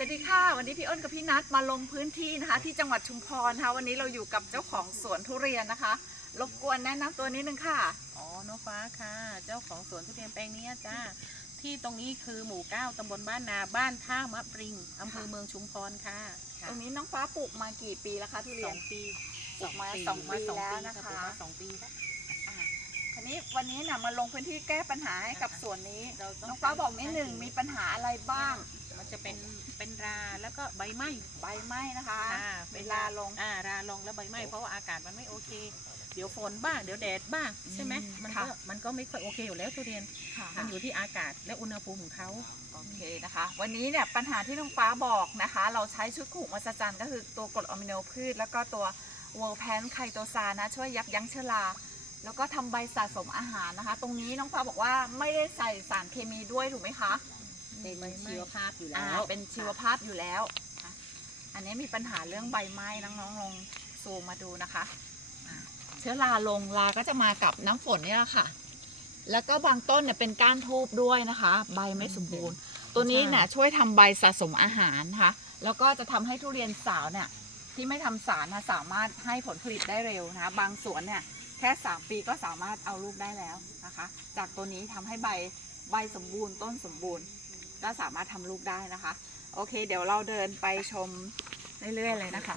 สวัสดีค่ะ วันนี้พี่อ้นกับพี่นัทมาลงพื้นที่นะคะ ที่จังหวัดชุมพรนะคะวันนี้เราอยู่กับเจ้าของสวนทุเรียนนะคะ รบกวนแนะนำตัวนิดนึงค่ะ อ๋อน้องฟ้าค่ะ เจ้าของสวนทุเรียนแปลงเนี้ยจ้า ที่ตรงนี้คือหมู่เก้าตำบลบ้านนา บ้านท่ามะปริง อำเภอเมืองชุมพรค่ะตรงนี้น้องฟ้าปลูกมากี่ปีแล้วคะทุเรีสยอน งปีปลูกมาสองปีมาสองแล้วปีนะคะ ปลูกมาสองปีแล้วอ่าทีนี้วันนี้เนี่ยมาลงพื้นที่แก้ปัญหาให้กับสวนนี้ เราต้น้องฟ้าบอกนิดนึงมีปัญหาอะไรบ้างมัน จะเป็นเป็นราแล้วก็ใบไหม้ใบไหม้นะคะอ่าเวลาลง อ่าราลงแล้วใบไหม้เพราะว่าอากาศมันไม่โอเค เดี๋ยวฝนบ้างเดี๋ยวแดดบ้างใช่ไหมอืมมันค่ะก็มันก็ไม่ค่อยโอเคอยู่แล้วทุเรียนค่ะ มันอยู่ที่อากาศและอุณหภูมิของเขาโอเคนะคะ วันนี้เนี่ยปัญหาที่น้องฟ้าบอกนะคะ เราใช้ชุดขู่มาสจันก็คือตัวกรดอะมิโนพืช แล้วก็ตัวเวอร์แพนไคโตซานนะ ช่วยยับยั้งเชื้อราแล้วก็ทำใบสะสมอาหารนะคะ ตรงนี้น้องฟ้าบอกว่าไม่ได้ใส่สารเคมีด้วยถูกไหมคะ เป็นชีวภาพอยู่อ่าแล้ว เป็นชีวภาพอยู่แล้วอะอันนี้มีปัญหาเรื่องใบไหม้น้องๆลองซูมมาดูนะคะอ่าเชื้อราลงราก็จะมากับน้ำฝนนี่แหละค่ะ แล้วก็บางต้นเนี่ยเป็นก้านทูบด้วยนะคะ ใบไม่สมบูรณ์ ตัวนี้เนี่ยช่วยทำใบสะสมอาหารนะคะแล้วก็จะทำให้ทุเรียนสาวเนี่ยที่ไม่ทำสารนะสามารถให้ผลผลิตได้เร็วนะคะบางสวนเนี่ยแค่สามปีก็สามารถเอาลูกได้แล้วนะคะ จากตัวนี้ทำให้ใบใบสมบูรณ์ต้นสมบูรณ์ ก็สามารถทำลูกได้นะคะ โอเค เดี๋ยวเราเดินไปชมเรื่อยๆเลยนะคะ